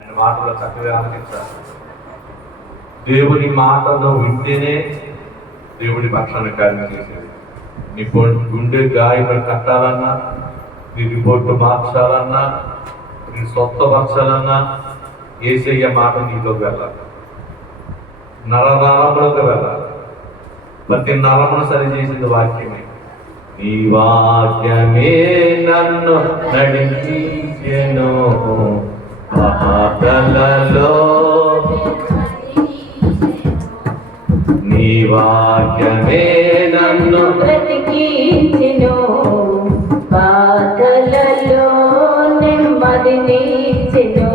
ఆయన మాటలు చక్కగా ఆలకించాలి. దేవుని మాటను వింటేనే దేవుడి పక్షాన కార్యం చేసేది. నీ గుండె గాయపడి కట్టాలన్నా, నీ రిపోర్టు మార్చాలన్నా, నీ స్వస్థపరచాలన్నా యేసయ్య మాట నీలోకి వెళ్ళాలి, నరనరములకు వెళ్ళాలి. ప్రతి నరమును సరి చేసింది వాక్యమే. నీ వాక్యమే నన్ను నడిపించెను బాధలలో, నీ వాక్యమే నన్ను బ్రతికించెను బాధలలో, నెమ్మదినిచ్చెను.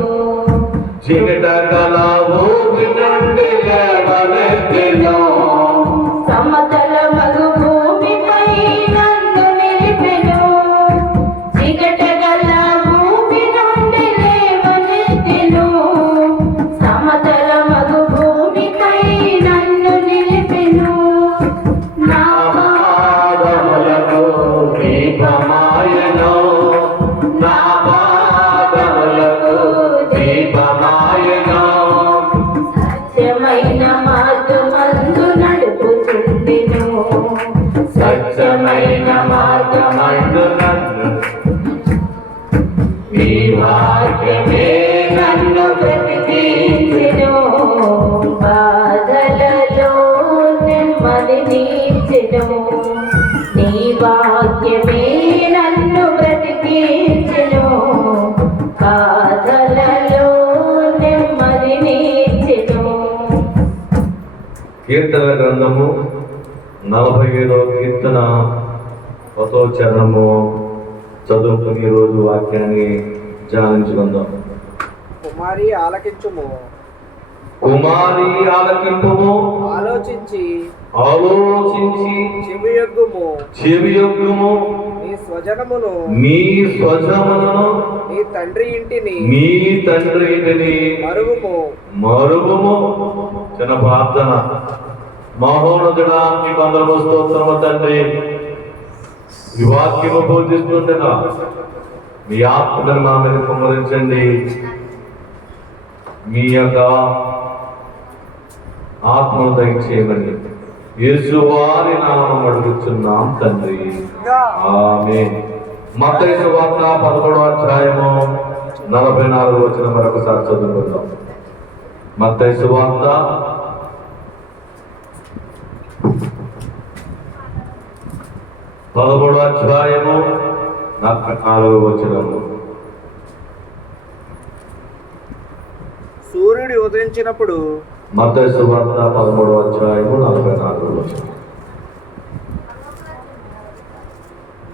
చీకటగల ఊబి నుండి లేవనెత్తెను, సమతల మగు భూమిపై నన్ను నిలిపెను. చీకటగల భూమి నుండి లేవనెత్తెను, సమతల మగు భూమిపై నన్ను నిలిపెను. నా పాదములకు దీపమాయెను, నా పాదములకు దీపమాయెను. సత్యమైన మార్గమందు నడుపుచుండెను, సత్యమైన మార్గమందు నన్ను, నీ వాక్యమే నన్ను బ్రతికించెను బాధలలో, నెమ్మదినిచ్చెను. నీ వాక్యమే నన్ను బ్రతికించెను బాధలలో, నెమ్మదినిచ్చెను. కీర్తన గ్రంథము 47వ కీర్తన 1వ చరణము చదువుకుని రోజు వాక్యాన్ని ధ్యానించుకుందాం. కుమారి ఆలకించుము, కుమారి ఆలకింపుము, ఆలోచించి ఆలోచించి చెవియొగ్గుము. చెవియొగ్గుము. నీ స్వజనమును, నీ స్వజనములను, నీ తండ్రి ఇంటిని నీ తండ్రి ఇంటిని మరువుము. మరువము. చిన్న ప్రార్థన. మహోన్నతుడా, నీ వందనము స్తోత్రము తండ్రి. ఈ వాక్యము బోధిస్తుండగా మీ ఆత్మను మా మీద కుమ్మరించండి. మీ యొక్క ఆత్మను దయచేయమని యేసువారి నామమున అడుగుచున్నాం తండ్రి, ఆమేన్. మత్తయి సువార్త 11వ అధ్యాయము 44వ వచనం మరొకసారి చదువుకుందాం. మత్తయి సువార్త 11వ అధ్యాయము 44వ వచనము. సూర్యుడు ఉదయించినప్పుడు మత్తయి సువార్త 13వ అధ్యాయము 44వ వచనం.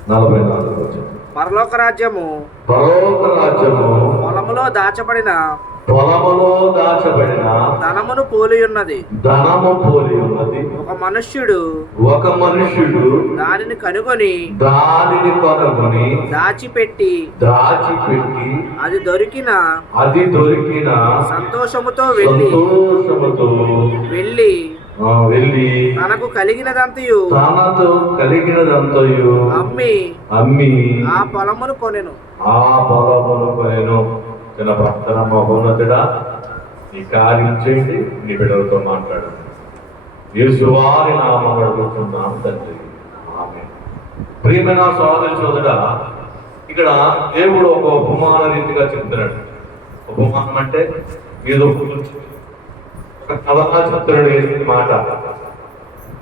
44వ వచనం. పరలోక రాజ్యము పరలోక రాజ్యము పొలములో దాచబడిన పొలములో దాచబడిన ధనమును పోలి ఉన్నది. ధనము పోలి ఉన్నది. ఒక మనుష్యుడు దానిని కనుగొని దాచిపెట్టి అది దొరికిన సంతోషముతో వెళ్ళి తనకు కలిగినదంతయు అమ్మి ఆ పొలమును కొనెను. చిన్న భక్తన మహోన్నతుడా, ఈ కార్యం చేయండి, నీ బిడ్డలతో మాట్లాడు. యేసువారి నామమున అడుగుతున్నాం తండ్రి, ఆమేన్. ప్రియమైన సోదరి సోదరుడా, ఇక్కడ దేవుడు ఒక ఉపమాన రీతిగా చెప్తున్నాడు. ఉపమానం అంటే ఏదో ఒక కథగా చెప్తున్నాడు. యేసు మాట,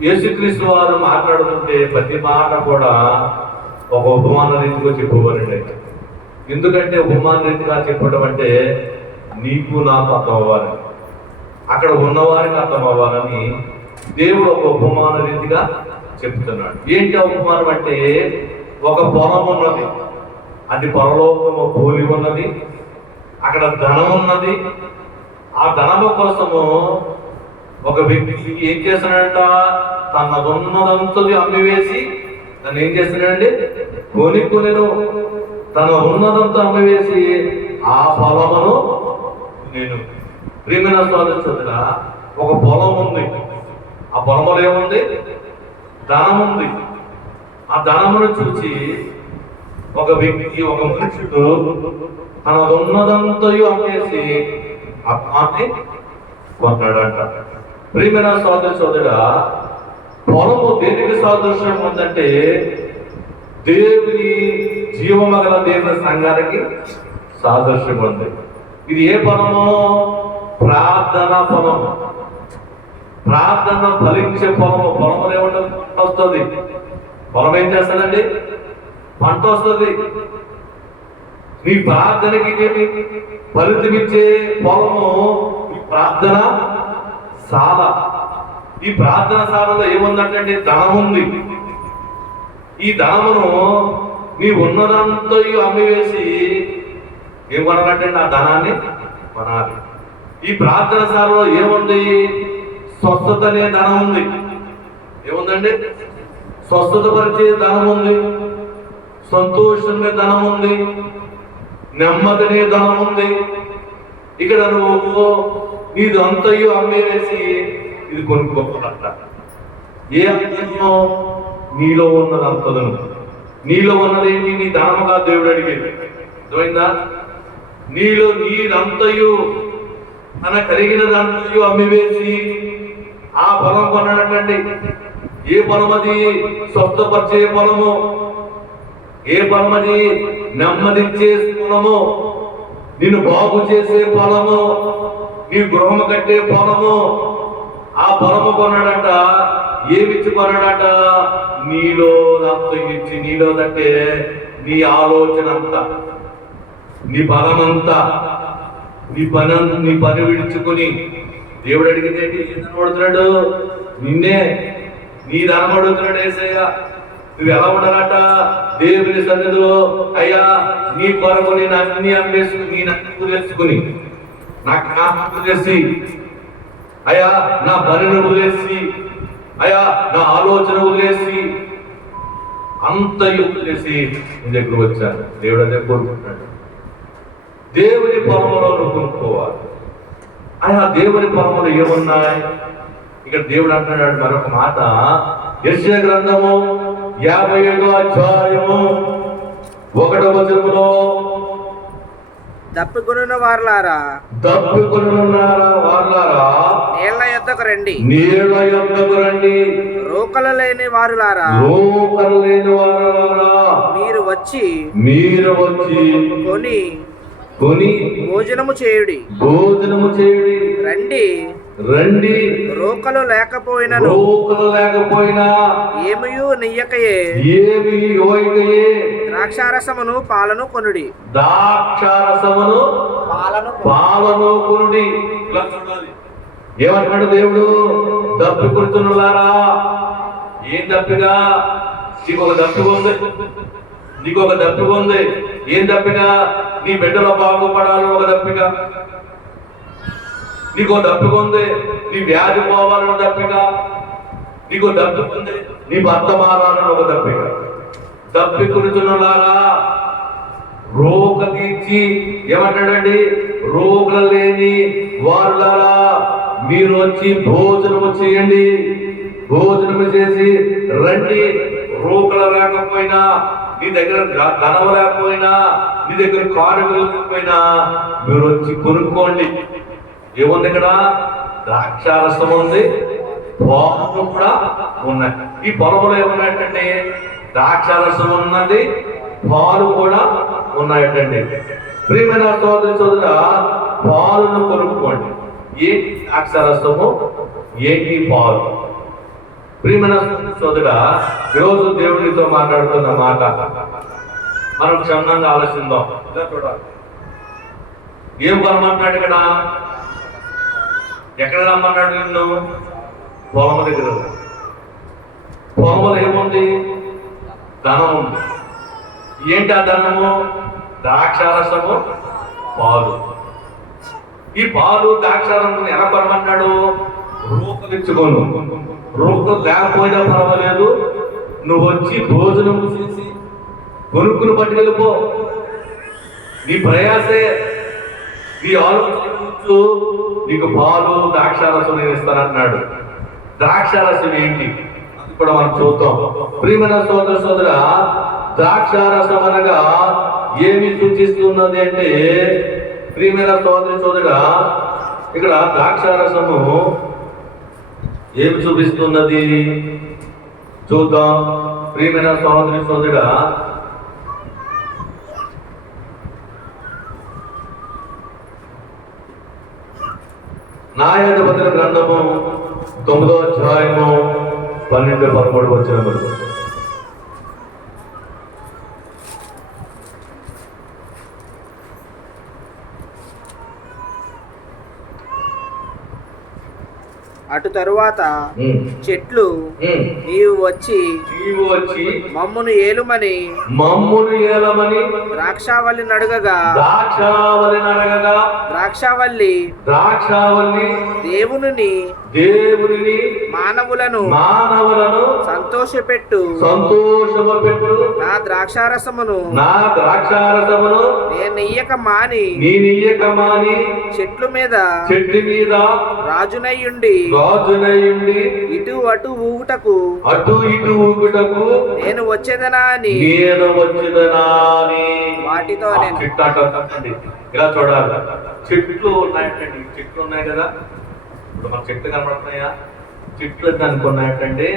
యేసుక్రీస్తు వారు మాట్లాడుతుంటే ప్రతి మాట కూడా ఒక ఉపమాన రీతిగా చెప్పబడింది. ఎందుకంటే ఉపమాన రీతిగా చెప్పడం అంటే నీకు నాకు అర్థం అవ్వాలని, అక్కడ ఉన్నవారికి అర్థం అవ్వాలని దేవుడు ఒక ఉపమాన రీతిగా చెప్తున్నాడు. ఏంటి ఆ ఉపమానం అంటే, ఒక పొలం ఉన్నది, అది పరలోకము పోలి ఉన్నది, అక్కడ ధనం ఉన్నది. ఆ ధనము కోసము ఒక వ్యక్తి ఏం చేస్తున్నాడంట, తన ఉన్నదంతది అమ్మివేసి తను ఏం చేస్తున్నాడండి, కొనుక్కొనెను. తన ఉన్నదంతా అమ్మివేసి ఆ పొలమును నేను. ప్రియమైన సోదరుడా, ఒక పొలం ఉంది, ఆ పొలంలో ఏముంది, ధనం ఉంది. ఆ ధనమును చూసి ఒక వ్యక్తి, ఒక మనుషుడు తనదున్నదంతయు అమ్మేసి ఆ పాన్ని కొన్నాడంట. ప్రియమైన సోదరి సోదరుడా, పొలము దేనికి సాదృశ్యం ఉందంటే దేవుని జీవమగల దేవుని సంఘానికి సాదృశ్యం ఉంది. ఇది ఏ పొలము? ప్రార్థన పొలము. ప్రార్థన ఫలించే పొలము. పొలములు ఏమంటారు? పంట వస్తుంది. పొలం ఏం చేస్తుందండి? పంట వస్తుంది. నీ ప్రార్థనకి ఫలితమిచ్చే పొలము ఈ ప్రార్థన శాల. ఈ ప్రార్థన శాలలో ఏముందంటే ధనం ఉంది. ఈ ధనమును నీ ఉన్నదంతా అమ్మివేసి ఏం కొనాలంటే ఆ ధనాన్ని కొనాలి. ఈ ప్రార్థన శాలలో ఏముంది? స్వస్థత అనే ధనం ఉంది. ఏముందండి? స్వస్థత పరిచే ధనం ఉంది, సంతోషమే ధనం ఉంది, నెమ్మదినే ధనం ఉంది. ఇక్కడ నువ్వు నీది అంతయు అమ్మేసి ఇది కొనుక్కోవాలంట. ఏ అంతయో? నీలో ఉన్నది అంతదను. నీలో ఉన్నదేంటి? నీ ధనముగా దేవుడు అడిగేది. అర్థమైందా? నీలో నీదంతయు తన కలిగినదంతయు అమ్మివేసి ఆ పొలం కొన్నాడంటండి. ఏ పొలం అది? స్వస్థపరిచే పొలము. ఏ పొలం అది? నెమ్మదిచ్చే పొలము, నిన్ను బాగు చేసే పొలము, నీ గృహము కట్టే పొలము. ఆ పొలము కొన్నాడట. ఏమిచ్చి కొన్నాడట? నీలో అంత ఇచ్చి. నీలోదంటే నీ ఆలోచన అంతా, నీ బలమంతా, నీ పని విడుచుకుని దేవుడు అడిగితే ఏం అడుగుతున్నాడు? నిన్నే. నీ ధనం అడుగుతున్నాడు యేసయ్య. నువ్వు ఎలా ఉండాలట? దేవుని సన్నిధిలో అయ్యా నీ కొరకు నేను అన్ని అమ్మేసుకుని, నీ నన్ను తెలుసుకుని, నాకు నా వదిలేసి, అయ్యా నా పనిని వదిలేసి, అయ్యా నా ఆలోచన వదిలేసి, అంతయు వదిలేసి నీ దగ్గర వచ్చాను. దేవుడు అదే కోరుకుంటున్నాడు. దేవుని పొలంలో నువ్వు కొనుక్కోవాలి. అయ్యా దేవుని పొలంలో ఏమున్నాయి? ఇక్కడ దేవుడు అంటున్నాడు మరొక మాట. యెషయా గ్రంథము 57వ అధ్యాయము 1వ వచనములో, దప్పికొనిన వారలారా, నీళ్ల యొద్దకు రండి, రోకలు లేని వారులారా, మీరు వచ్చి కొని భోజనము చేయుడి. రండి రోకలు లేకపోయినను ఏమియు నెయ్యకయే ద్రాక్షారసమును పాలను కొనుడి. ఏమంటున్నాడు దేవుడు? దప్పి కొడుతున్నారా? ఏం దప్పిగా? నీకొక దప్పిగా ఉంది. ఏం దప్పిగా? నీ బిడ్డలో బాగుపడాలని ఒక దప్పిగా. నీకో దప్పిగా ఉంది. నీ వ్యాధి పోవాలని దప్పిగా. నీకో దప్పిగా ఉంది. నీ భర్త మారాలని ఒక దప్పిగా. దప్పి కొడుతున్నారా? రోగ తీర్చి ఏమంటాడండి? రోగుల లేని వాళ్ళారా మీరు వచ్చి భోజనము చేయండి. భోజనము చేసి రండి. రోగులు లేకపోయినా, నీ దగ్గర ధనం లేకపోయినా, నీ దగ్గర కానుకలు లేకపోయినా మీరు వచ్చి కొనుక్కోండి. ఏముంది ఇక్కడ? ద్రాక్షారసం ఉంది, పాలు కూడా ఉన్నాయి. ఈ పొలంలో ఏమున్నాయంటే ద్రాక్షారసం ఉన్నది, పాలు కూడా ఉన్నాయటండి. ప్రియమైన సోదరి సోదర, పాలను కొనుక్కోండి. ఏంటి ద్రాక్షారసము? ఏంటి పాలు? ప్రియమైన సోదర, ఈరోజు దేవుడితో మాట్లాడుతున్న మాట మనం క్షుణ్ణంగా ఆలోచిద్దాం. ఇలా చూడాలి. ఏం పొలమంటున్నాడు ఇక్కడ? ఎక్కడ రమ్మన్నాడు నిన్ను? పొలం దగ్గర. పొలంలో ఏముంది? ధనం ఉంది. ఏంటి ఆ ధనము? ద్రాక్షారసము, పాలు. ఈ పాలు ద్రాక్షారసం ఎలా కొనమన్నాడు? రూకలు ఇచ్చుకోను. రూకలు లేకపోయినా పర్వాలేదు, నువ్వు వచ్చి భోజనం చేసి కొనుక్కుని పట్టుకెళ్ళిపో. నీ ప్రయాసే, నీ ఆలోచన నీకు పాలు ద్రాక్షారసం నేను ఇస్తానంటున్నాడు. ద్రాక్షారసం ఏంటి కూడా మనం చూద్దాం. ప్రియమైన సోదర సోదర, ద్రాక్షారసం అనగా ఏమి సూచిస్తున్నది అంటే, ప్రియమైన సోదరి సోదరుడా, ఇక్కడ ద్రాక్షారసము ఏమి చూపిస్తున్నది చూద్దాం. ప్రియమైన సోదరి సోదరుడా, న్యాయాధిపతుల గ్రంథము 9వ అధ్యాయము 12-13 వచనములు. అటు తరువాత ఉమ్, చెట్లు ఉమ్. నీవు వచ్చి మమ్మును ఏలమని ద్రాక్షావల్లి నడగగా ద్రాక్షావల్లి దేవుని మానవులను సంతోషపెట్టు నా ద్రాక్షారసమును నేనియ్యక మాని చెట్ల మీద రాజునయ్యుండి ఇటు అటు ఊగుటకు నేను వచ్చేదనా అని వాటితో నేను ఇలా చూడాలి. చెట్లు ఉన్నాయంటే, చెట్లు ఉన్నాయి కదా, ఇప్పుడు మన చెట్లు కనబడుతున్నాయా? చెట్లు అనుకున్నాయంటే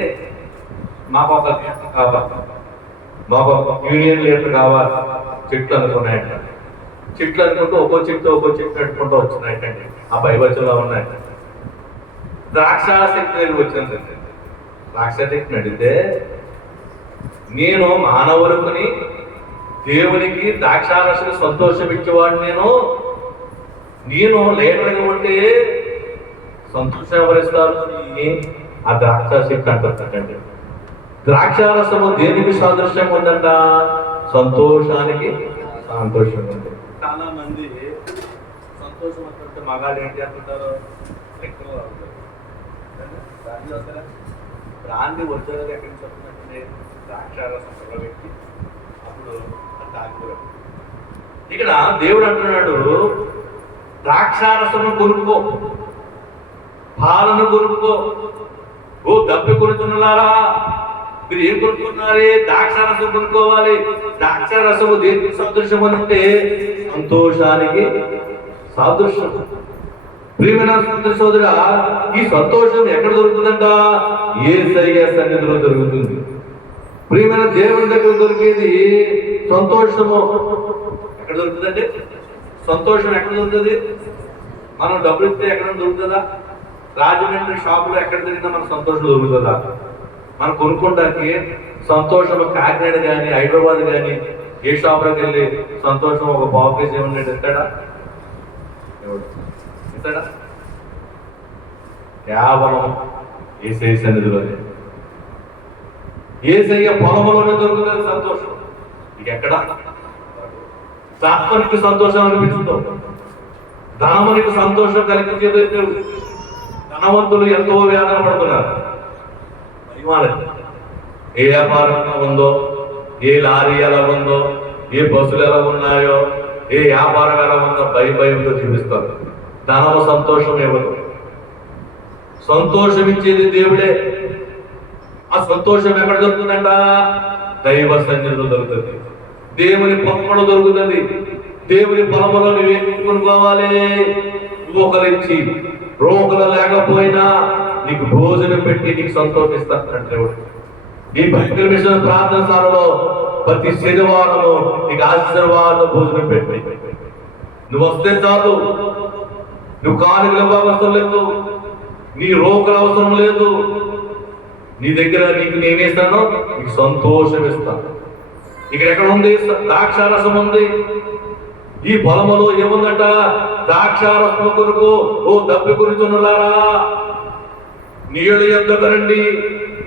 మాకు ఒక లీటర్ కావాలి, మాకు ఒక యూనియన్ లీటర్ కావాలి. చెట్లు అనుకున్నాయంట. చెట్లు అనుకుంటూ ఒక్కో చెట్టు పెట్టుకుంటూ వచ్చినాయంటండి. ఆ పైవచ్చలో ఉన్నాయి. ద్రాక్షాశక్తి వచ్చింది. ద్రాక్షాశక్తిని అడిగితే, నేను మానవులకుని దేవునికి ద్రాక్షారసం సంతోషం ఇచ్చేవాడు, నేను లీటర్గా ఉంటే సంతోషం ఎవరిస్తారు? ఆ ద్రాక్షాశక్తి అంటారండి. ద్రాక్షారసము దేనికి సాదృశ్యం ఉందంట? సంతోషానికి సంతోషం ఉంది. చాలా మంది సంతోషం అంటే మగాళ్ళు ఏంటి అంటుంటారు? లెక్కలు బ్రాంతి వచ్చేది ఎక్కడి నుంచి వస్తుందంటే ద్రాక్షారసం వ్యక్తి అప్పుడు ఇక్కడ దేవుడు అంటున్నాడు, ద్రాక్షారసము కొనుక్కో, పాలను కొనుక్కో. ఓ దప్పి కొనుక్కున్నారా? మీరు ఏం కొనుక్కున్నారే? ద్రాక్షారసం కొనుక్కోవాలి. ద్రాక్షారసము దేనికి సాదృశ్యం అంటే సంతోషానికి సాదృశ్యం. ప్రియమైన సోదరుడా, ఈ సంతోషం ఎక్కడ దొరుకుతుందంట? యేసయ్య సన్నిధిలో దొరుకుతుంది. ప్రియమైన దేవుని దగ్గర దొరికేది సంతోషము. ఎక్కడ దొరుకుతుందండి సంతోషం? ఎక్కడ దొరుకుతుంది? మనం డబ్బులు ఇస్తే ఎక్కడ దొరుకుతుందా? రాజమండ్రి షాపులో ఎక్కడ తిరిగినా మనకు సంతోషం దొరుకుతుందా? మనం కొనుక్కోడానికి సంతోషం కాకినాడ కానీ హైదరాబాద్ కానీ ఏ షాప్లోకి వెళ్ళి సంతోషం ఒక బాబు ఏమన్నా ఇస్తాడా? ఇస్తాడా? కేవలం యేసయ్య సన్నిధిలోనే, యేసయ్య పొలంలోనే దొరుకుతుంది సంతోషం. ఇక ఎక్కడ? ఆత్మనికి సంతోషం అనిపించుతాం, ధనమునికి సంతోషం కలిగించేది. ధనవంతులు ఎంతో వేదన పడుతున్నారు. ఏ వ్యాపారం ఎలా ఉందో, ఏ లారీ ఎలా ఉందో, ఏ బస్సులు ఎలా ఉన్నాయో, ఏ వ్యాపారం ఎలా ఉందో భయంతో చూపిస్తారు. ధనము సంతోషం ఇవ్వదు. సంతోషం ఇచ్చేది దేవుడే. ఆ సంతోషం ఎక్కడ దొరుకుతుందంట? దైవ సన్నిధిలో దొరుకుతుంది. దేవుని పొలంలో దొరుకుతుంది. దేవుని పొలంలో నువ్వేం కొనుక్కోవాలి? మోకరించి రోగులు లేకపోయినా నీకు భోజనం పెట్టి నీకు సంతోషిస్తాడు దేవుడు. ఈ బైబిల్ మిషన్ ప్రార్థన స్థానంలో ప్రతి శనివారము నీకు ఆశీర్వాదం భోజనం పెట్టి నువ్వు వస్తే చాలు. నువ్వు కానుకలు అవసరం లేదు, నీ రోగుల అవసరం లేదు. నీ దగ్గర నీకు నేనేస్తాను, నీకు సంతోషం ఇస్తాను. ఇక్కడ ఎక్కడ ఉంది? ద్రాక్షారసం ఉంది. ఈ పొలములో ఏముందంట? ద్రాక్షారసం కొరకు ఓ దప్పి కొనుచున్నారా, నీళ్ళు ఎంత రండి.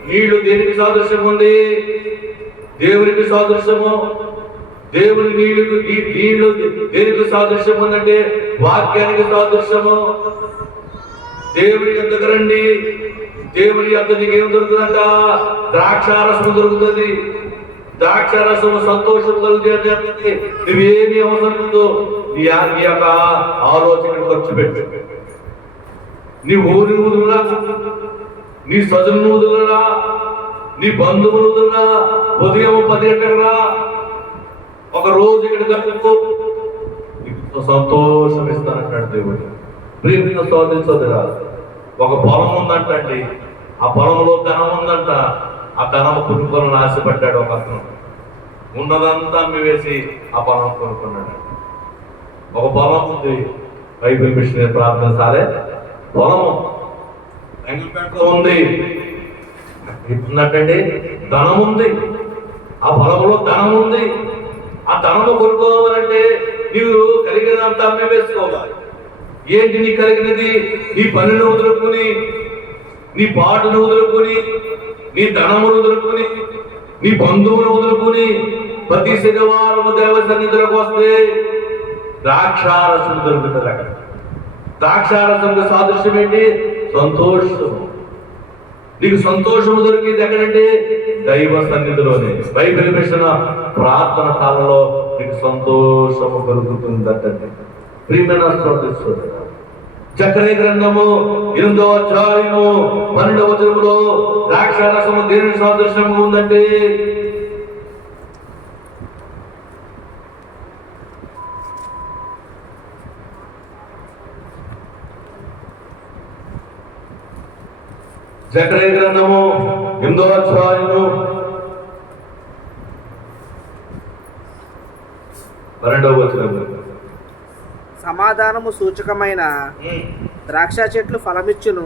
నీళ్లు దేనికి సాదృశ్యం ఉంది? దేవునికి సాదృశ్యము. దేవుని నీళ్లు దేనికి సాదృశ్యం ఉందంటే వాక్యానికి సాదృశ్యము. దేవుని ఎంతకు రండి. దేవుని అంత నీకేం దొరుకుతుందంట? ద్రాక్షారసం దొరుకుతుంది. ద్రాక్షారసం సంతోషం కలుగుతుంది. నువ్వేమి అవసరం ఉందో నీ యొక్క ఆలోచన ఖర్చు పెట్టు. నీ ఊరి ఊదులా, నీ సదులు ఊదులా, నీ బంధువులుగా ఉదయం 10 గంటలకు రా, ఒక రోజు ఇక్కడ గడుపు, నీకు సంతోషం ఇస్తానంటాడు దేవుడు. ప్రియమైన సోదరి సోదరా, ఒక పొలం ఉందంటండి, ఆ పొలంలో ధనం ఉందంట. ఆ ధనం కొనుక్కోవాలని ఆశపడ్డాడు ఒక అతను. ఉన్నదంతా అమ్మివేసి ఆ పొలం కొనుక్కున్నాడు. ఒక పొలం ఉంది, బైబిల్ మిషన్ ప్రార్థన సారే పొలము ఎంగల్పేటలో ఉంది. చెప్తున్నట్టండి, ధనం ఉంది, ఆ పొలంలో ధనం ఉంది. ఆ ధనము కొనుక్కోవాలంటే నీవు కలిగినంత అమ్మి వేసుకోవాలి. ఏంటి నీ కలిగినది? నీ పనిని వదులుకుని, నీ పాటను వదులుకుని, నీ ధనమును వదులుకుని, నీ బంధువును వదులుకుని ప్రతి శనివారం దేవ సన్నిధిలోకి వస్తే ద్రాక్షారసం దొరుకుతుంది. అక్కడ ద్రాక్షారసంకు సాదృశ్యం ఏంటి? సంతోషం. నీకు సంతోషం దొరికింది ఎక్కడంటే దైవ సన్నిధిలోనే. బైబిల్ మిషన్ ప్రార్థన కాలంలో నీకు సంతోషము దొరుకుతుందంటే. ప్రియమైన సోదరుడు, జకర్యా గ్రంథము 8వ అధ్యాయము 12వ వచనములో ద్రాక్షారసము దేని సాదృశ్యము ఉందంటే జకర్యా గ్రంథము 8వ అధ్యాయము 12వ వచనము. సమాధానము సూచకమైన ద్రాక్ష చెట్లు ఫలమిచ్చును.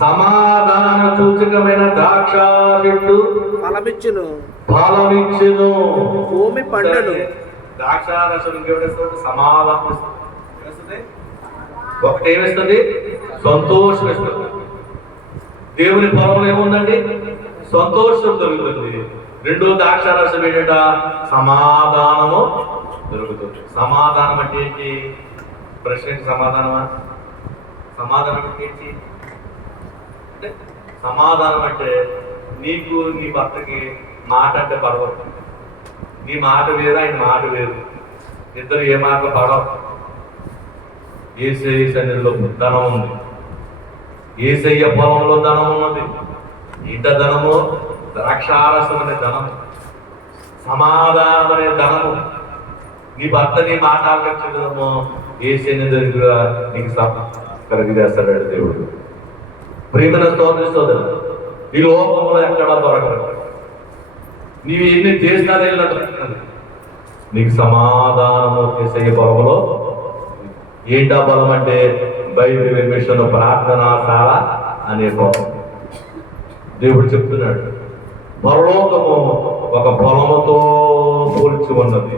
సమాధాన సూచకమైన ద్రాక్ష చెట్టు ఫలమిచ్చును. ఫలమిచ్చును. భూమి పండును. ద్రాక్ష రసం ఇంకేమిస్తుంది? సమాధానం ఇస్తుంది. ఒకటి ఏమిస్తుంది? సంతోషం ఇస్తుంది. దేవుని పొలంలో ఏముందండి? సంతోషం దొరుకుతుంది. రెండో ద్రాక్ష రసం ఏంటంట? సమాధానము దొరుకుతుంది. సమాధానం అంటే ఏంటి? ప్రశ్నకి సమాధానమా? సమాధానం అంటే ఏంటి? అంటే సమాధానం అంటే నీకు నీ భర్తకి మాట అంటే పడవద్దు. నీ మాట వేరు, ఆయన మాట వేరు, ఇద్దరు ఏ మాట పడవు. యేసయ్య సన్నిధిలో ధనం ఉంది, యేసయ్య పొలంలో ధనం ఉన్నది. ఇంట ధనము ద్రాక్షారసం అనే ధనము, సమాధానం అనే ధనము. నీ భర్త నీ మాట ఆలకించడము యేసయ్య దగ్గర నీకు కలిగజేస్తాడు దేవుడు. ప్రియమైన సోదరి సోదరు, ఈ లోకంలో ఎక్కడా దొరకదు. నీవు ఎన్ని దేశాలు వెళ్ళినా దొరకదు. నీకు సమాధానము యేసయ్య పొలంలో. ఏంటా బలం అంటే బైబిల్ మిషన్ ప్రార్థనాశాల అనే పొలం. దేవుడు చెప్తున్నాడు, పరలోకము ఒక పొలముతో పోల్చి ఉన్నది.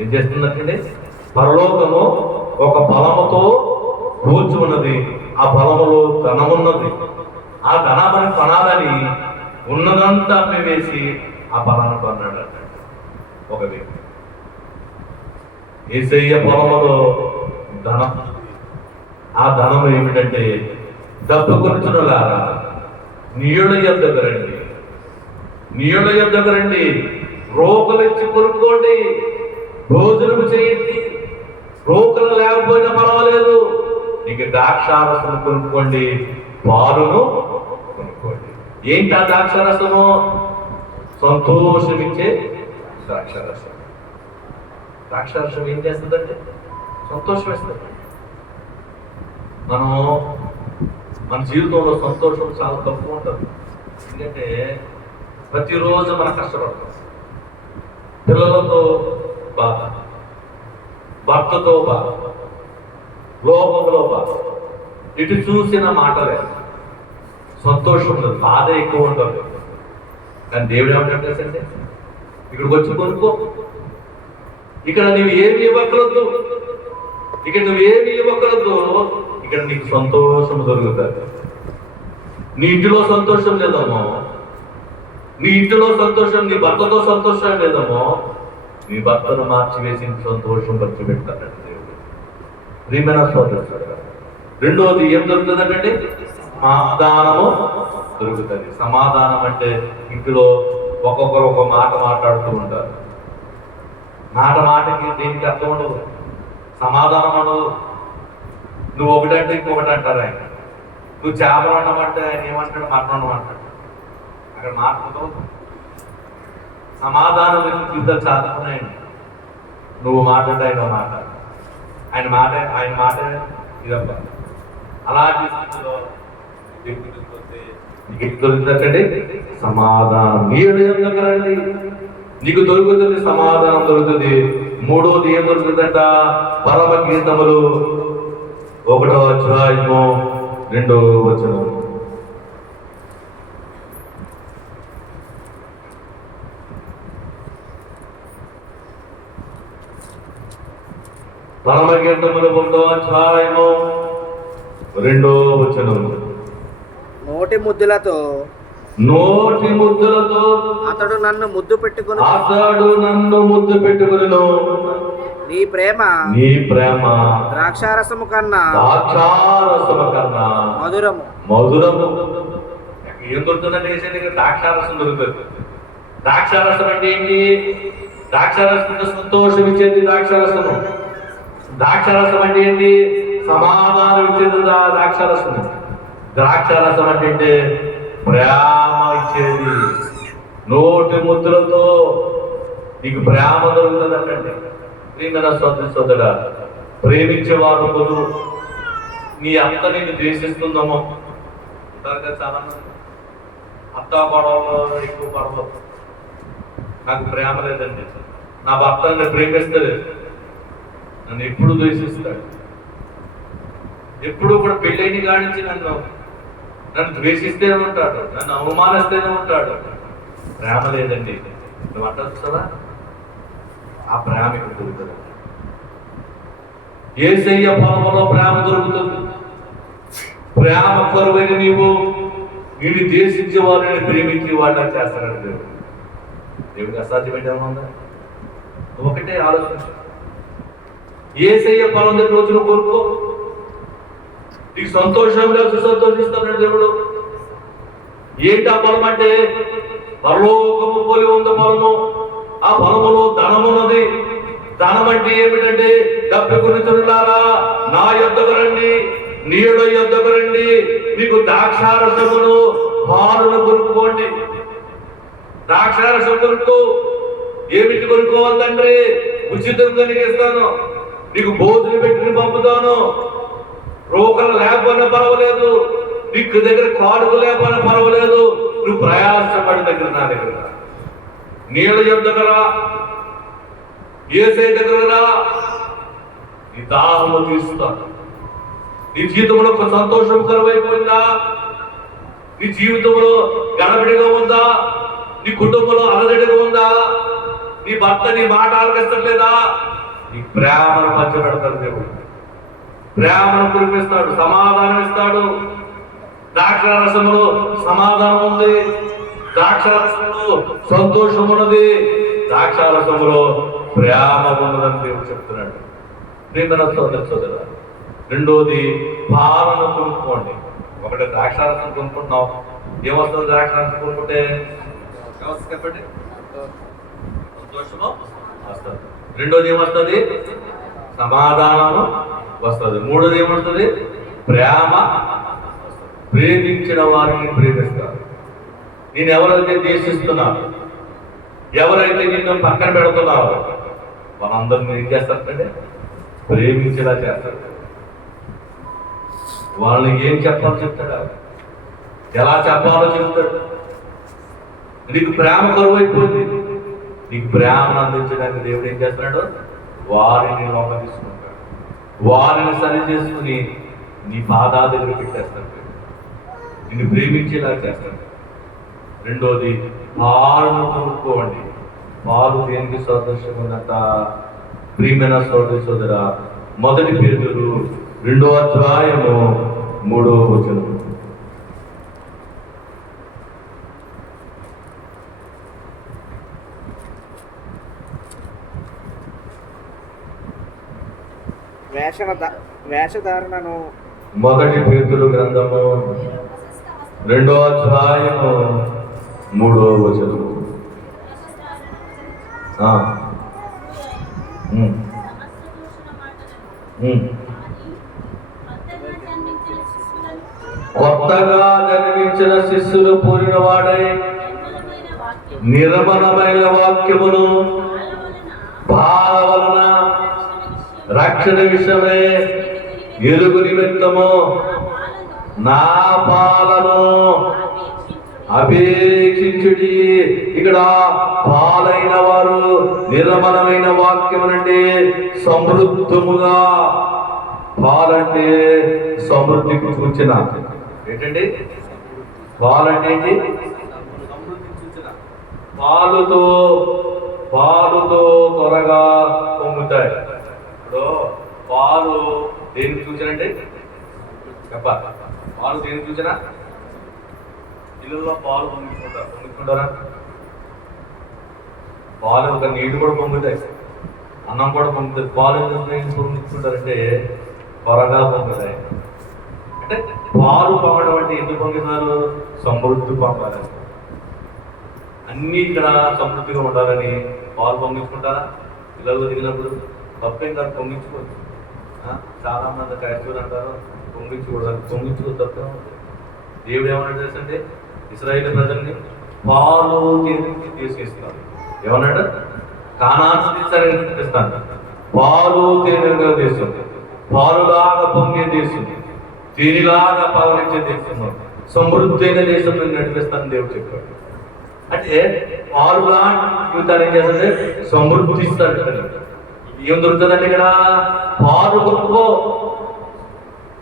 ఏం చేస్తున్నట్టండి? పరలోకము ఒక పొలముతో పోల్చి ఉన్నది. ఆ పొలములో ధనమున్నది. ఆ ధనాన్ని కొనాలని ఉన్నదంతా అమ్మి వేసి ఆ పొలాన్ని కొన్నాడు అన్నాడు ఒక వ్యక్తి. యేసయ్య పొలములో ధనం. ఆ ధనం ఏమిటంటే, డబ్బు కొనుచునులారా నీయుల యొద్దకు రండి, నీయుల యొద్దకు రండి, రోకలు ఇచ్చి కొనుక్కోండి, భోజనం చేయండి. రోకలు లేకపోయినా పర్వాలేదు, నీకు ద్రాక్షారసం కొనుక్కోండి, పాలును కొనుక్కోండి. ఏంటి ఆ ద్రాక్షారసము? సంతోషమిచ్చే ద్రాక్షారసం. ద్రాక్షారసం ఏం చేస్తుందంటే సంతోషం ఇస్తుంది. మన జీవితంలో సంతోషం చాలా తక్కువ ఉంటుంది. ఎందుకంటే ప్రతిరోజు మనం కష్టపడతాం. పిల్లలతో బాధ, భర్తతో బాధ, లోకంలో బాధ, ఇటు చూసిన మాటలే. సంతోషం ఉండదు, బాధ ఎక్కువ ఉంటుంది. కానీ దేవుడు ఏమంటే అంటే ఇక్కడికి వచ్చి కొనుక్కో, ఇక్కడ నువ్వు ఏమి ఇవ్వకూడదు, ఇక్కడ నువ్వేమి ఇవ్వకూడదు, ఇక్కడ నీకు సంతోషం దొరుకుతుంది. నీ ఇంటిలో సంతోషం లేదమ్మో, నీ ఇంటిలో సంతోషం, నీ భర్తతో సంతోషం లేదమ్మో, నీ భర్తను మార్చివేసి సంతోషం ఖర్చు పెడతాడు దేవుడు. ప్రియమైన సోదరుడు, రెండోది ఏం దొరుకుతుందంటే సమాధానము దొరుకుతుంది. సమాధానం అంటే ఇంటిలో ఒక్కొక్కరు ఒక మాట మాట్లాడుతూ ఉంటారు. మాటకి దీనికి అర్థం ఉండదు, సమాధానం ఉండదు. నువ్వు ఒకటంటే ఇంకొకటి అంటారు ఆయన. నువ్వు చేపలు వండమంటే ఆయన ఏమంటాడు? మటన్ వండమంటాడు. అక్కడ మాటలతో సమాధానం యుద్ధాలు చాలా ఉన్నాయండి. నువ్వు మాట్లాడే ఆయన మాట ఇదప్ప. అలాంటి స్థితిలో నీకు దొరుకుతుందంటే సమాధానం. నీడు ఎందుకు రండి, నీకు దొరుకుతుంది, సమాధానం దొరుకుతుంది. మూడోది ఏం దొరుకుతుందంట? పరమ గీతములు 1వ అధ్యాయము 2వ వచనం. పరమ గీతములు 1వ అధ్యాయము 2వ వచనం. నోటి ముద్దులతో అతడు నన్ను ముద్దు పెట్టుకొనును. నీ ప్రేమ ద్రాక్షారసము కన్నా మధురము. ఏం దొరుకుతుందంటే ద్రాక్షారసం దొరుకుతుంది. ద్రాక్షారసం అంటే ఏంటి? ద్రాక్షారసం సంతోషం ఇచ్చేది ద్రాక్షారసము. ద్రాక్షారసం అంటే ఏంటి? సమాధానం ఇచ్చేది ద్రాక్షారసం. ద్రాక్షారసం అంటే ప్రేమ ఇచ్చేది. నోటి ముద్దులతో నీకు ప్రేమ దొరుకుతుంది అంటే ప్రియమైన సోదరుడా, ప్రేమించేవాడు కొద్దు. నీ అత్త నేను ద్వేషిస్తుందమ్మో చాలా అత్త పడవలో ఎక్కువ పడవ. నాకు ప్రేమ లేదండి, నా భర్త నన్ను ప్రేమిస్తుంది, నన్ను ఎప్పుడు ద్వేషిస్తాడు. ఎప్పుడు కూడా పెళ్ళైన కానించి నన్ను ద్వేషిస్తేనే ఉంటాడు, నన్ను అవమానిస్తేనే ఉంటాడు. ప్రేమ లేదండి. నువ్వు అంటారు ఆ ప్రేమ ఇక్కడ దొరుకుతుంది. యేసయ్య పొలంలో ప్రేమ దొరుకుతుంది. ప్రేమ కరువైన నీవు వీడిని దేశించే వారిని ప్రేమించే వాడిని చేస్తాడు దేవుడు. దేవుడికి అసాధ్యమైన ఏమన్నా? ఒకటే ఆలోచించు. యేసయ్య పొలం దగ్గర రోజులు కోరుకో, నీకు సంతోషంగా సంతోషిస్తున్నాడు దేవుడు. ఏంటి ఆ పొలం అంటే? పరలోకము పోలి ఉంది పొలము. ఆ పొలములో ధనమున్నది. ధనం అంటే ఏమిటంటే తప్పికొనిచున్నారా, నా యొద్దకు రండి, నీడ యొద్దకు రండి, మీకు ద్రాక్షారసమును పాలును కొనుక్కోండి. ద్రాక్షారసం కొనుక్కో. ఏమిటి కొనుక్కోవాలి తండ్రి? ఉచితంగా నీకు ఇస్తాను, నీకు భోజనం పెట్టి పంపుతాను. రోకలు లేకపోయినా పర్వాలేదు, నీకు దగ్గర కాడుకు లేకపోయినా పర్వాలేదు, నువ్వు ప్రయాసపడి దగ్గర నా దగ్గర నీళ్ళ యొద్దకురా, యేసయ్య దగ్గర రా, నీ దాహము తీస్తాను. నీ జీవితంలో ఒక సంతోషం కరువైపోయిందా? నీ జీవితంలో గడబడిగా ఉందా? నీ కుటుంబంలో అలజడిగా ఉందా? నీ భర్త నీ మాట ఆలకిస్తలేదా? నీ ప్రేమను పంచబెడతాడు దేవుడు. ప్రేమను కురిపిస్తాడు, సమాధానం ఇస్తాడు. ద్రాక్షారసములో సమాధానం ఉంది, ద్రాక్షారసములో సంతోషం ఉన్నది, ద్రాక్షారసములో ప్రేమ ఉన్నదని దేవుడు చెప్తున్నాడు. ప్రియమైన సోదరా, రెండోది పాలను కొనుక్కోండి. ఒకటి ద్రాక్షారసం కొనుక్కుంటున్నావు, ఏమొస్తుంది? ద్రాక్షారసం కొనుక్కుంటే చెప్పండి, సంతోషము వస్తుంది. రెండోది ఏమొస్తుంది? సమాధానము వస్తుంది. మూడోది ఏమవుతుంది? ప్రేమ. ప్రేమించిన వారిని ప్రేమిస్తారు. నేను ఎవరైతే ద్వేషిస్తున్నాను, ఎవరైతే నిన్ను పక్కన పెడుతున్నావు, వాళ్ళందరినీ ఏం చేస్తారంటే ప్రేమించేలా చేస్తాడు. వాళ్ళని ఏం చెప్పాలో చెప్తాడు, ఎలా చెప్పాలో చెప్తాడు. నీకు ప్రేమ కరువైపోయింది, నీకు ప్రేమను అందించడానికి దేవుడు ఏం చేస్తున్నాడు? వారిని లోపల తీసుకుంటాడు, వారిని సరి చేసుకుని నీ పాదాల దగ్గర పెట్టేస్తాడు, నిన్ను ప్రేమించేలా చేస్తాడు. రెండోది పాలను కొనుక్కోండి. పాలు దేనికి సదృశ్యం ఉందంట? ప్రియమైన సోదరి సోదరా, 1 పేతురు 2వ అధ్యాయము 3వ వచనం. వేషధారణను 1 పేతురు గ్రంథము 2వ అధ్యాయము 3వ వచనం. కొత్తగా జన్మించిన శిష్యులు పూరిన వాడై నిర్మలమైన వాక్యమును బాల వలన రక్షణ విషయమే ఎలుగు నిమిత్తము నా పాలను అపేక్షించుడి. ఇక్కడ పాలైన వారు నిర్మలమైన వాక్యం అంటే సమృద్ధముగా, పాలంటే సమృద్ధికి సూచన. ఏంటండి పాలంటే ఏంటి? సమృద్ధి సూచన. పాలుతో త్వరగా పొంగుతాయి. ఇప్పుడు పాలు దేనికి సూచన అంటే చెప్పాలి. పాలు దేనికి సూచన? ఇళ్ళల్లో పాలు పొంగుతుంటారా? పాలు ఒక నీళ్ళు కూడా పొంగుతాయి, అన్నం కూడా పొంగుతుంది. పాలు ఎందుకు పొంగుతుంటారంటే త్వరగా పొంగుతాయి. అంటే పాలు పొంగడం అంటే ఎందుకు పొంగుతున్నారు? సమృద్ధి పొంగాలి, అన్నీ ఇక్కడ సమృద్ధిగా ఉండాలని పాలు పొంగించుకుంటారా? పిల్లలు దిగినప్పుడు తప్పేం కాదు, పొంగించుకోవచ్చు. చాలా మంది క్రైస్తవులు అంటారు పొంగించకూడదు. పొంగించుకోవద్దు, తప్పే ఉంటుంది. దేవుడు ఏమన్నా తెలుసంటే ఇశ్రాయేలు ప్రజల్ని పాలు తేనెకి తీసుకొస్తాడు. ఏమన్నాడు? కానాను తీసుకొస్తాను, పాలు తేనెలుగా తీస్తుంది, పాలులాగా పొంగే దేశం, తేనెలాగా పవనించే దేశం, సమృద్ధి అయిన దేశం నడిపిస్తాను దేవుడు చెప్పాడు. అంటే పాలులా జీవితాన్ని ఏం చేస్తుంటే సమృద్ధి ఇస్తాడు. ఏం దొరుకుతుందండి ఇక్కడ? పాలు కొనుక్కో.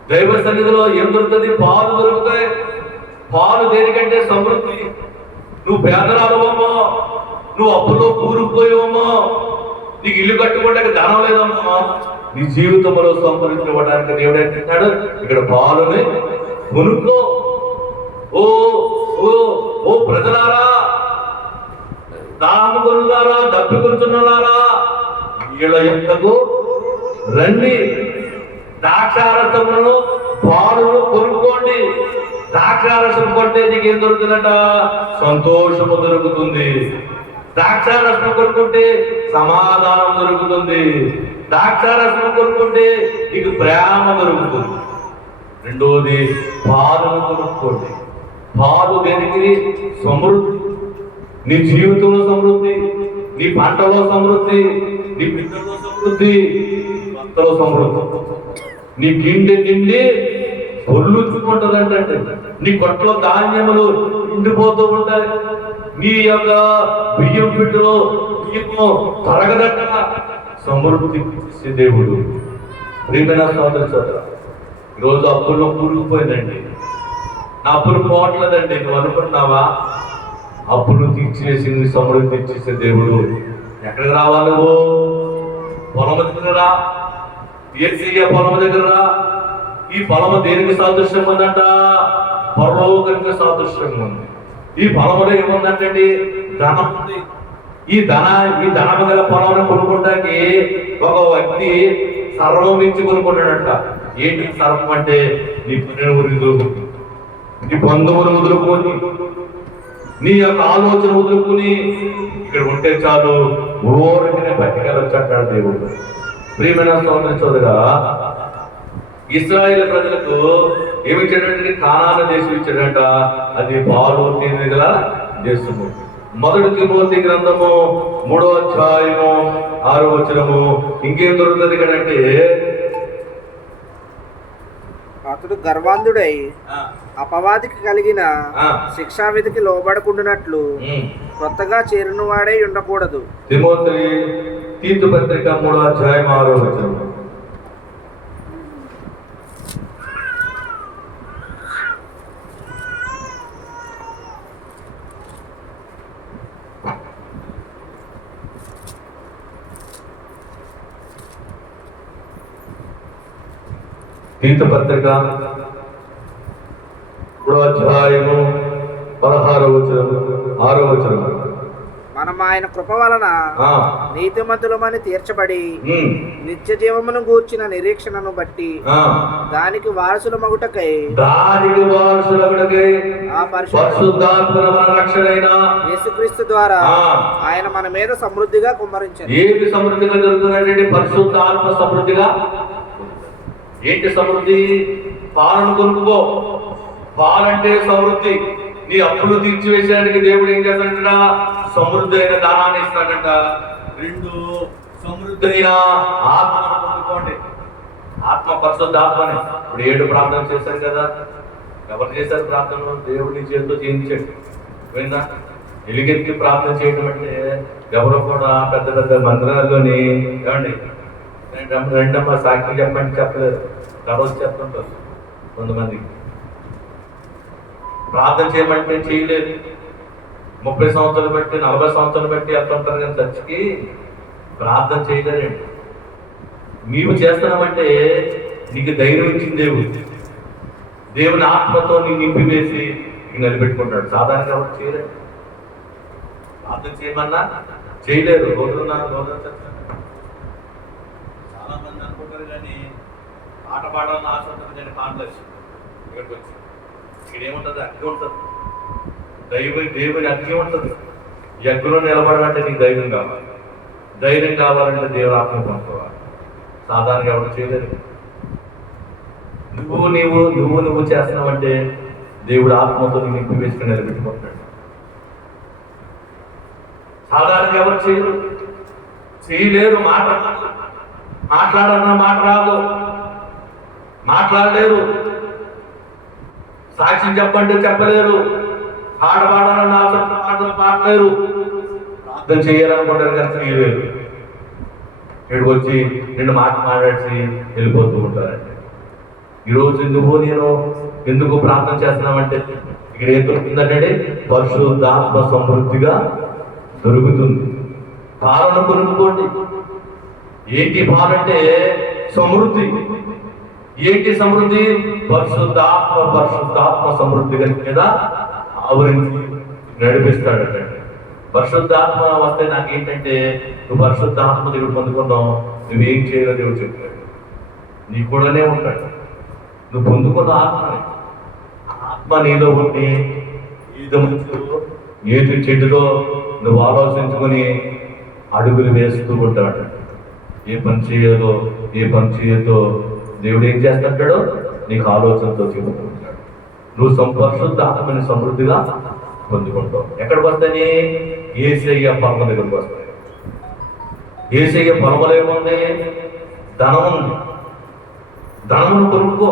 దైవ సన్నిధిలో ఏం దొరుకుతుంది? పాలు దొరుకుతాయి. పాలు దేనికంటే సమృద్ధి. నువ్వు పేదరాలవమ్మో, నువ్వు అప్పులో కూరుకుపోయావమ్మో, నీకు ఇల్లు కట్టుకోవడానికి ధనం లేదమ్మో, నీ జీవితంలో సమృద్ధి ఇవ్వడానికి దేవుడు ఏంటంటాడు? ఇక్కడ పాలుని కొనుక్కో. ఓ ఓ ఓ ప్రజలారా, దాము కొనులారా, డబ్బు కొనుచున్నారా, వీళ్ళ ఎంతకు రండి, ద్రాక్షారసమును పాలును కొనుక్కోండి. ద్రాక్షారసం కొంటే నీకు ఏం దొరుకుతుందట? సంతోషము దొరుకుతుంది. ద్రాక్షారసం కొనుక్కుంటే సమాధానం దొరుకుతుంది. ద్రాక్షారసం కొనుక్కుంటే నీకు ప్రేమ దొరుకుతుంది. రెండోది పాలును కొనుక్కోండి. పాలు దేనికి? సమృద్ధి. నీ జీవితంలో సమృద్ధి, నీ పంటలో సమృద్ధి, నీ పిల్లల్లో సమృద్ధి, భర్తలో సమృద్ధి. నీ గిండె నిండి పొర్లుచుకుంటుందంటే, నీ కొట్లో ధాన్యములు నిండిపోతూ ఉంటాయి, నీ యొక్క బియ్యం పిట్టులో బియ్యము తరగదట. సమృద్ధి ఇచ్చే దేవుడు. ప్రియమైన సోదర సోదర, ఈరోజు అప్పుల్లో కూరుకుపోయిందండి. నా అప్పులు పోవట్లేదండి. నువ్వు అనుకుంటున్నావా? అప్పులు తీర్చేసింది సమృద్ధి ఇచ్చేసే దేవుడు. ఎక్కడికి రావాలి? నువ్వు పొలము దగ్గర రా. ఏసీయ పొలము దగ్గర రా. ఈ పొలము దేనికి సాదృశ్యం ఉందంట? పరలోకానికి సాదృశ్యం ఉంది. ఈ పొలములో ఏముందంటండి? ధనం ఉంది. ఈ ధనము గల పొలమును కొనుక్కోవడానికి ఒక వ్యక్తి సర్వం ఇచ్చి కొనుక్కుంటాడంట. ఏంటి సర్వం అంటే? నీ పనిని వదులుకుని, నీ బంధువులు వదులుకొని, నీ యొక్క ఆలోచన వదులుకుని ఇక్కడ ఉంటే చాలు, ఊరికనే బతికెళ్ళొచ్చు అంటాడు దేవుడు. ప్రియమైన సోదర సోదరా, ఇశ్రాయేలు ప్రజలకు ఏమిచ్చాడంటే కానాను దేశం ఇచ్చాడంట. అది పాలు తేనె గల దేశము. మొదటి తిమోతి గ్రంథము 3వ అధ్యాయము 6వ వచనము. ఇంకేం దొరుకుతుంది ఇక్కడంటే, అతడు గర్వాంధుడై అపవాదికి కలిగిన శిక్షావిధికి లోబడకుండానట్లు కొత్తగా చేరిన వాడే ఉండకూడదు. తిమోతి తీతు పత్రిక 3వ అధ్యాయం 6వ వచనం. తీతు పత్రిక 3వ అధ్యాయము 16వ వచనం 6వ వచనం. మనం ఆయన కృప వలన నీతిమంతులమని తీర్చబడి నిత్య జీవమును గూర్చిన నిరీక్షణను బట్టి దానికి వారసుల మగుటకై ఆ పరిశుద్ధాత్మ రక్షణైన యేసుక్రీస్తు ద్వారా ఆయన మన మీద సమృద్ధిగా కుమ్మరించారు. ఏమి సమృద్ధిగా జరుగుతుందంటే పరిశుద్ధాత్మ సమృద్ధిగా. ఏంటి సమృద్ధి? పాలను కొనుక్కో. పాలంటే సమృద్ధి. నీ అప్పులు తీర్చివేయడానికి దేవుడు ఏం చేస్తాడంట? సమృద్ధి అయిన దానాన్ని ఇస్తాడంట. 2 సమృద్ధి అయిన ఆత్మను పొందుకోండి. ఆత్మ పరిశుద్ధ ఆత్మని. ఇప్పుడు 7 ప్రార్థన చేశారు కదా, ఎవరు చేశారు ప్రార్థనలు? దేవుడి చేతితో చేయించాడు. పోయిందా? ఎలుగెత్తి ప్రార్థన చేయడం అంటే ఎవరో కూడా పెద్ద పెద్ద మందిరాల్లోని ఏమండి రెండమ్మ సాక్షి చెప్పండి చెప్పలేదు, తర్వాత చెప్తుంటారు కొంతమంది. ప్రార్థన చేయమంటే చేయలేదు. 30 సంవత్సరాలు బట్టి 40 సంవత్సరాలు బట్టి వెళ్తుంటారు కానీ చర్చికి ప్రార్థన చేయలేరండి. నీవు చేస్తున్నామంటే నీకు ధైర్యం ఇచ్చింది దేవుడు. దేవుని ఆత్మతో నీ నింపివేసి నిలబెట్టుకుంటాడు. సాధారణంగా ఎవరు చేయలేరు. ప్రార్థన చేయమన్నా చేయలేరు. రోజున చాలా మంది అనుకుంటారు కానీ పాట పాడాలని ఆశ ఉంటుంది కానీ పాడలేదు. ఇక్కడికి వచ్చి ఇక్కడ ఏముంటుంది? అగ్ని ఉంటుంది. దేవుని అగ్ని ఉంటుంది. ఈ అగ్నిలో నిలబడాలంటే నీకు ధైర్యం కావాలి. ధైర్యం కావాలంటే దేవుని ఆత్మ పంపుకోవాలి. సాధారణంగా ఎవరు చేయలేరు. నువ్వు చేస్తున్నావంటే దేవుడు ఆత్మతో నింపి వేసుకుని నిలబెట్టుకుంటున్నాడు. సాధారణంగా ఎవరు చేయలేరు. మాట్లాడన్న మాట రాదు, మాట్లాడలేరు. సాక్ష్యం చెప్పంటే చెప్పలేరు. పాట పాడాలన్న మాటలు పాడలేరు. ప్రార్థన చేయాలనుకుంటారు కానీ చేయలేరు. ఇక్కడికి వచ్చి 2 మాటలు మాట్లాడి వెళ్ళిపోతూ ఉంటారండి. ఈరోజు నేను ఎందుకు ప్రార్థన చేస్తున్నామంటే ఇక్కడ ఏం దొరుకుతుందంటే పరిశుద్ధాత్మ సమృద్ధిగా దొరుకుతుంది. పాలన కొనుక్కోండి. ఏంటి పాలంటే? సమృద్ధి. ఏంటి సమృద్ధి? పరిశుద్ధాత్మ సమృద్ధిగా మీద ఆవరించి నడిపిస్తాడట. పరిశుద్ధాత్మ వస్తే నాకేంటంటే నువ్వు పరిశుద్ధాత్మ దేవుడు పొందుకున్నావు, నువ్వేం చేయాలో దేవుడు చెప్తాడు. నీ కూడానే ఉంటాడు. నువ్వు పొందుకున్న ఆత్మ నీలో ఉండి ఏదో మంచిదో ఏది చెడుదో నువ్వు ఆలోచించుకొని అడుగులు వేస్తూ ఉంటాడు. ఏ పని చేయదో దేవుడు ఏం చేస్తుంటాడో నీకు ఆలోచనతో చెబుతూ ఉంటాడు. నువ్వు పరిశుద్ధ ఆత్మని సమృద్ధిగా పొందుకుంటావు. ఎక్కడికి వస్తాయి? యేసయ్య పరమ దగ్గరికి వస్తాయి. యేసయ్య పరమలో ఏముంది? ధనం ఉంది. ధనమును కొనుక్కో.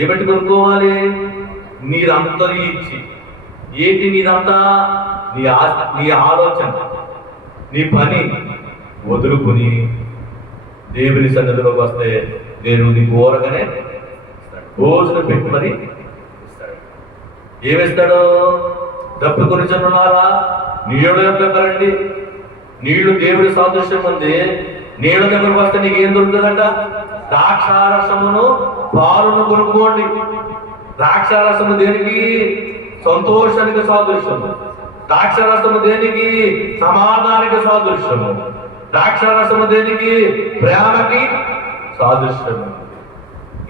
ఏమిటి కొనుక్కోవాలి? నీదంతా ఇచ్చి. ఏంటి నీదంతా? నీ ఆలోచన, నీ పని వదులుకుని దేవుని సన్నిధిలోకి వస్తే దేవుడు నీకు ఓరగానే భోజనం పెట్టి మరి ఇస్తాడు. ఏమిస్తాడు? డబ్బు కొనుచున్నారా? నీళ్ళు దగ్గరండి. నీళ్లు దేవుడి సాదృశ్యం ఉంది. నీళ్ళ దగ్గరకు వస్తే నీకు ఏం దొరుకుతుందంట? ద్రాక్షారసమును పాలును కొనుక్కోండి. ద్రాక్షారసము దేనికి? సంతోషానికి సాదృశ్యము. ద్రాక్షారసము దేనికి? సమాధానానికి సాదృశ్యము. ద్రాక్షారసము దేనికి? ప్రేమకి సాదృశ్యము.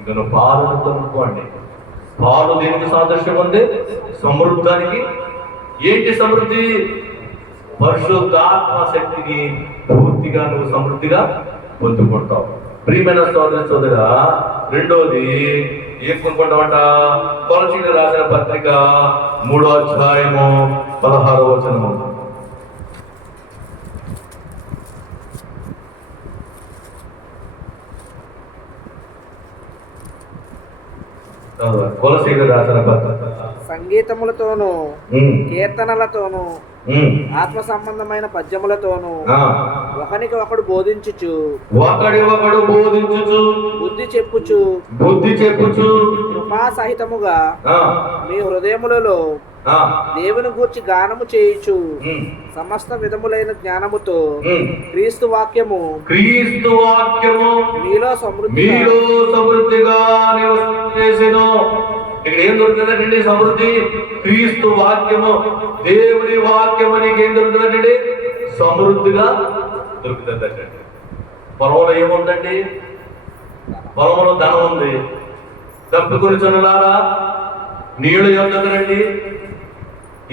ఇక నువ్వు పాలను కొనుక్కోండి. పాలు దేనికి సాదృశ్యం ఉంది? సమృద్ధానికి. ఏంటి సమృద్ధి? పరిశుద్ధాత్మ శక్తిని పూర్తిగా నువ్వు సమృద్ధిగా పొందుకుంటావు. ప్రియమైన సోదరా, రెండోది ఏం కొనుక్కుంటామంట? కొలసీలు రాసిన పత్రిక 3వ అధ్యాయము 16వ వచనము. కొలసీలు రాసిన పత్రిక సంగీతములతోనూ కీర్తనలతోనూ ఆత్మ సంబంధమైన పద్యములతోనూ ఒకనికి ఒకడు బోధించుచు బుద్ధి చెప్పుచు కృపా సహితముగా మీ హృదయములలో దేవుని గూర్చి గానము చేయుచు సమస్త విధములైన జ్ఞానముతో క్రీస్తు వాక్యము మీలో సమృద్ధిగా చేసెను. ఇక్కడ ఏం దొరుకుతుందండి? సమృద్ధి. క్రీస్తు వాక్యము, దేవుని వాక్యము నీకు ఏం దొరుకుతుందండి? సమృద్ధిగా దొరుకుతుందండి. పొలంలో ఏముందండి? పొలంలో ధనం ఉంది. డబ్బు కొనుచున్నారా? నీళ్లు ఏం దగ్గరండి?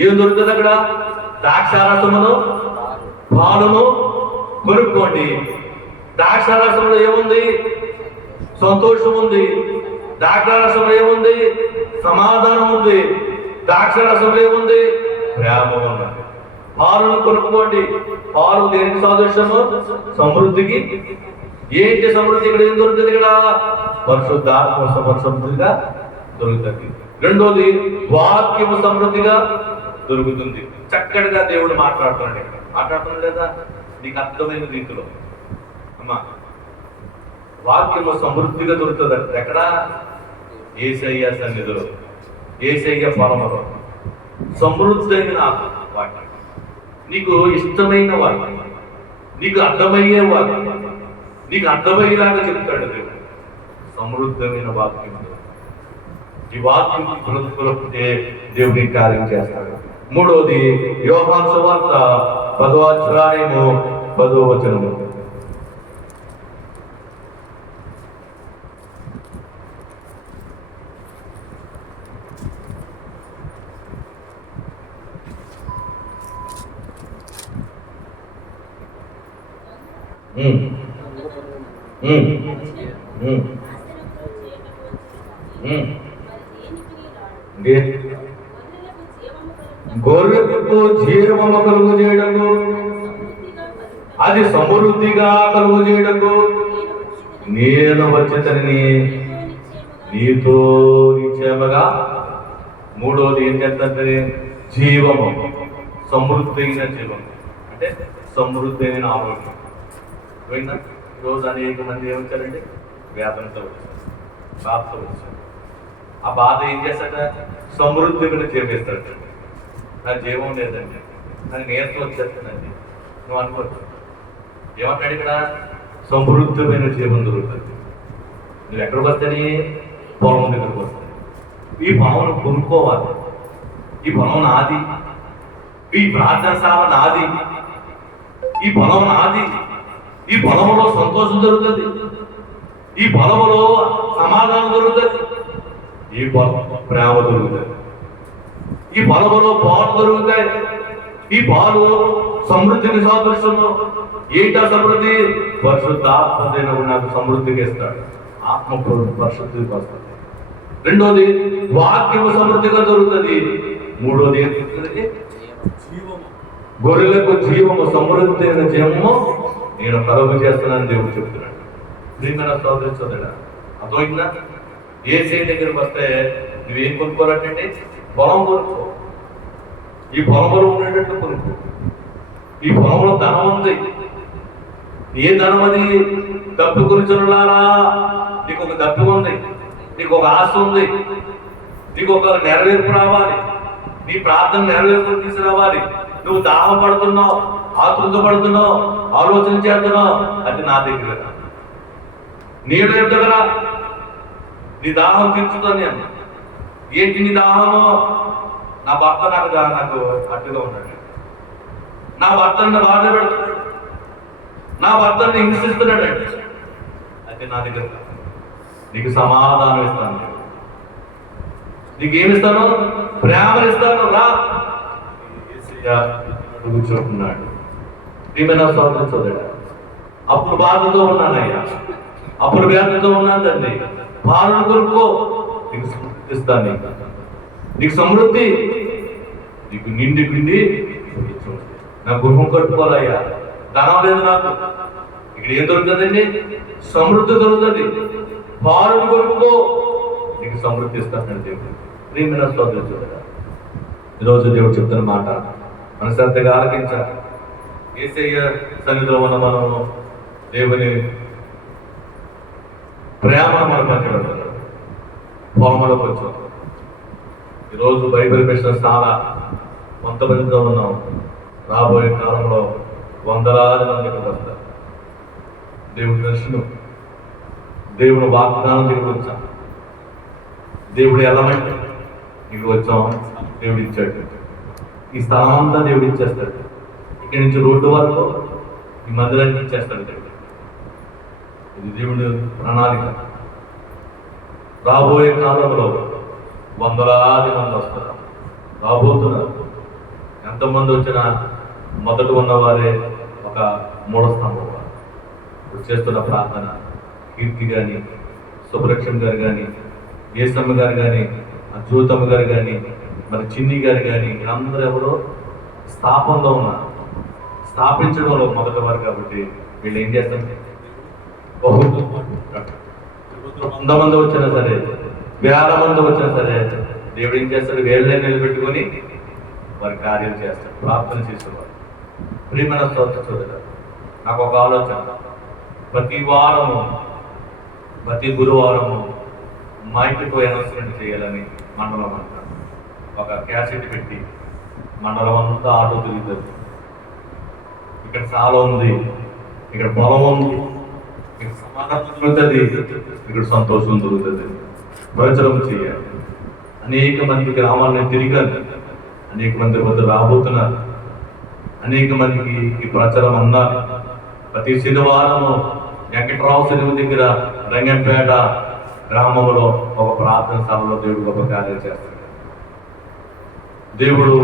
ఏం దొరుకుతుంది అక్కడ? ద్రాక్షారసమును పాలును కొనుక్కోండి. ద్రాక్షారసంలో ఏముంది? సంతోషం ఉంది. ద్రాక్షారసంలో ఏముంది? సమాధానం ఉంది. ద్రాక్షరసంలో ఏముంది? ప్రేమ ఉన్నది. పాలను కొనుక్కోండి. పాలు దేనికి సాదృశ్యము? సమృద్ధికి. ఏంటి సమృద్ధి? ఇక్కడ ఏం దొరుకుతుంది? ఇక్కడ పరిశుద్ధాత్మ సమృద్ధిగా దొరుకుతుంది. రెండోది వాక్యము సమృద్ధిగా దొరుకుతుంది. చక్కటిగా దేవుడు మాట్లాడుతున్నాడు. ఇక్కడ మాట్లాడుతున్నాడు లేదా? నీకు అర్థమైన రీతిలో అమ్మా వాక్యము సమృద్ధిగా దొరుకుతుంది. ఎక్కడ? యేసయ్య సన్నిధిలో, యేసయ్య పొలములో సమృద్ధైన వాక్యం, నీకు ఇష్టమైన వాక్యం, నీకు అర్థమయ్యే వాక్యం, నీకు అర్థమయ్యేలాగా చెప్తాడు దేవుడు. సమృద్ధమైన వాక్యం. ఈ వాక్యం బ్రతుకులే దేవుడి కార్యం చేస్తాడు. మూడవది యోహాను సువార్త 10వ అధ్యాయము 10వ వచనము. గొర్రెకు జీవము కలుగు చేయడము, అది సమృద్ధిగా కలుగు చేయడము నేను వచ్చేతని నీతో నిశ్చయముగా. మూడోది ఏం చేస్తుంటే జీవము, సమృద్ధి అయిన జీవము అంటే సమృద్ధి అయిన ఆరోగ్యం. ఈరోజు అనేక మంది ఏమొచ్చారండి? వేదనతో వచ్చారు, బాధతో వచ్చారు. ఆ బాధ ఏం చేస్తాడ? సమృద్ధి మీద చేపేస్తాడు. నా జీవం లేదండి, నాకు నీరసం వచ్చేస్తుందండి నువ్వు అనుకోవచ్చు. ఏమంటాడు ఇక్కడ? సమృద్ధమైన జీవం దొరుకుతుంది. నువ్వు ఎక్కడికి వస్తాని? పొలం దగ్గరకు వస్తాయి. ఈ పొలం కొనుక్కోవాలి. ఈ పొలం నాది, ఈ ప్రార్థనశాల నాది, ఈ పొలం నాది. ఈ పొలంలో సంతోషం దొరుకుతుంది, ఈ పొలంలో సమాధానం దొరుకుతుంది, ఈ పొలం ప్రేమ దొరుకుతుంది, ఈ పొలంలో పాలు దొరుకుతాయి. ఈ పాలు సమృద్ధిని సాదృశ్యంలో. ఏంటా సమృద్ధి? పరిశుద్ధాత్మ నాకు సమృద్ధికి ఇస్తాడు. ఆత్మ పరిశుద్ధికి వస్తుంది. రెండోది వాక్యము సమృద్ధిగా దొరుకుతుంది. మూడోది ఏం దొరుకుతుంది? గొర్రెలకు జీవము, సమృద్ధి అయిన జీవము నేను కలుగు చేస్తున్నానని దేవుడు చెప్తున్నాడు. ప్రియమైన సోదరి సోదరుడా, అర్థమైందా? యేసయ్య దగ్గరికి వస్తే నువ్వేం కొనుక్కోవాలంటే పొలం కొనుక్కో. ఈ పొలంలో ఉండేటట్టు కొనుక్కో. ఈ పొలంలో ధనం ఉంది. ఏ ధనం అది? దప్పు గురించులారా, నీకు ఒక దప్పు ఉంది, నీకు ఒక ఆశ ఉంది, నీకు ఒక నెరవేర్పు రావాలి, నీ ప్రార్థన నెరవేర్పు తీసుకురావాలి. నువ్వు దాహం పడుతున్నావు, ఆతృత పడుతున్నావు, ఆలోచన చేస్తున్నావు, అది నా దగ్గర. నీడు దగ్గర నీ దాహం తీర్చుతాను నేను. ఏంటి నీ దాహము? నా భర్త నాకు అడ్డుగా ఉన్నాడు, నా భర్తను బాధ పెడుతున్నాడు, నా భర్తని హింసిస్తున్నాడండి. అయితే నా దగ్గర నీకు సమాధానం ఇస్తాను. నీకేమిస్తాను? ప్రేమనిస్తాను. రా కూర్చోకున్నాడు. ప్రియమైన సోదరు సోదరుడా, అప్పుడు బాధతో ఉన్నానయ్యా, అప్పుడు వ్యాధితో ఉన్నాను తండ్రి. బాధను కొనుక్కో, నీకు సమృద్ధి ఇస్తాను. నీకు సమృద్ధి, నీకు నిండి పిండి నా గృహం కట్టుకోవాలయ్యా. ధనం లేదు నాకు. ఇక్కడ ఏం దొరుకుతుందండి? సమృద్ధి దొరుకుతుంది. బాధను కొనుక్కో, నీకు సమృద్ధి ఇస్తాను దేవుడు. ప్రియమైన సోదరు సోదరుడా, ఈరోజు దేవుడు చెప్తున్న మాట మన శ్రద్ధగా ఆలకించాలి. యేసయ్య సన్నిధిలో ఉన్న మనము దేవుని ప్రేమను మనం పంచబడతాం. పొలంలోకి వచ్చాం. ఈరోజు బైబిల్ మిషన్ చాలా కొంతమందితో ఉన్నాం. రాబోయే కాలంలో వందలాది మంది వస్తారు. దేవుడి దర్శనం, దేవుడు వాగ్దానం దగ్గర వచ్చాం. దేవుడు ఎలాంటి ఇక్కడ వచ్చాం, దేవుడు ఇచ్చాడు. ఈ స్థలం అంతా దేవుడు ఇచ్చేస్తాడు. ఇక్కడి నుంచి రోడ్డు వరకు ఈ మందిరానికి ఇచ్చేస్తాడు దేవుడు. ఇది దేవుడి ప్రణాళిక. రాబోయే కాలంలో వందలాది మంది వస్తారు, రాబోతున్నారు. ఎంతమంది వచ్చినా మొదట ఉన్నవారే ఒక మూఢస్తంభం. ఇప్పుడు చేస్తున్న ప్రార్థన కీర్తి కానీ, సుబ్రక్షణ్ గారు కానీ, ఏసమ్మ గారు కానీ, జ్యోతమ్మ గారు కానీ, మరి చిన్ని గారు కానీ అందరూ ఎవరో స్థాపనలో ఉన్నారు, స్థాపించడంలో మొదటి వారు. కాబట్టి వీళ్ళు ఏం చేస్తారు, బహుళ 100 మంది వచ్చినా సరే, వేల మంది వచ్చినా సరే, దేవుడు ఏం చేస్తాడు, వేళ్ళే నిలబెట్టుకొని వారి కార్యం చేస్తాడు, ప్రార్థన చేసేవారు. ప్రియమైన స్తోత్ర చూడగా నాకు ఒక ఆలోచన, ప్రతి వారము ప్రతి గురువారము మైక్తో అనౌన్స్మెంట్ చేయాలని మండలం అంటారు. ఒక క్యాసెట్ పెట్టి మండలం అంతా ఆటో తిరుగుతుంది, ఇక్కడ చాలా ఉంది, ఇక్కడ పొలం ఉంది, ఇక్కడ సమాధానం దొరుకుతుంది, ఇక్కడ సంతోషం దొరుకుతుంది. ప్రచారం చేయాలి. అనేక మంది గ్రామాలను తిరిగారు, అనేక మంది వద్ద రాబోతున్నారు, అనేక మందికి ఈ ప్రచారం అన్నారు. ప్రతి శనివారము వెంకటరావు చెరువు దగ్గర రంగంపేట గ్రామంలో ఒక ప్రార్థన సభలో దేవుడు గొప్ప కార్యం చేస్తాడు. దేవుడు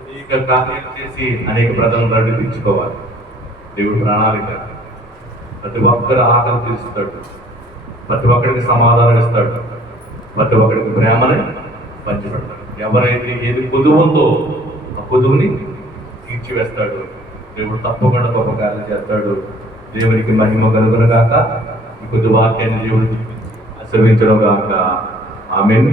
అనేక కార్యాలు చేసి అనేక ప్రజలను నడిపించుకోవాలి. దేవుడు ప్రణాళిక, ప్రతి ఒక్కరి ఆకలి తీరుస్తాడు, ప్రతి ఒక్కరికి సమాధానం ఇస్తాడు, ప్రతి ఒక్కరికి ప్రేమని పంచిపెడతాడు. ఎవరైతే ఏది పొదువు ఉందో ఆ పొదువుని తీర్చివేస్తాడు. దేవుడు తప్పకుండా గొప్ప కార్యం చేస్తాడు. దేవునికి మహిమ కలుగును గాక. ఈ కొద్ది వాక్యాన్ని దేవుడు ఆశీర్వదించడం గాక. ఆమేన్.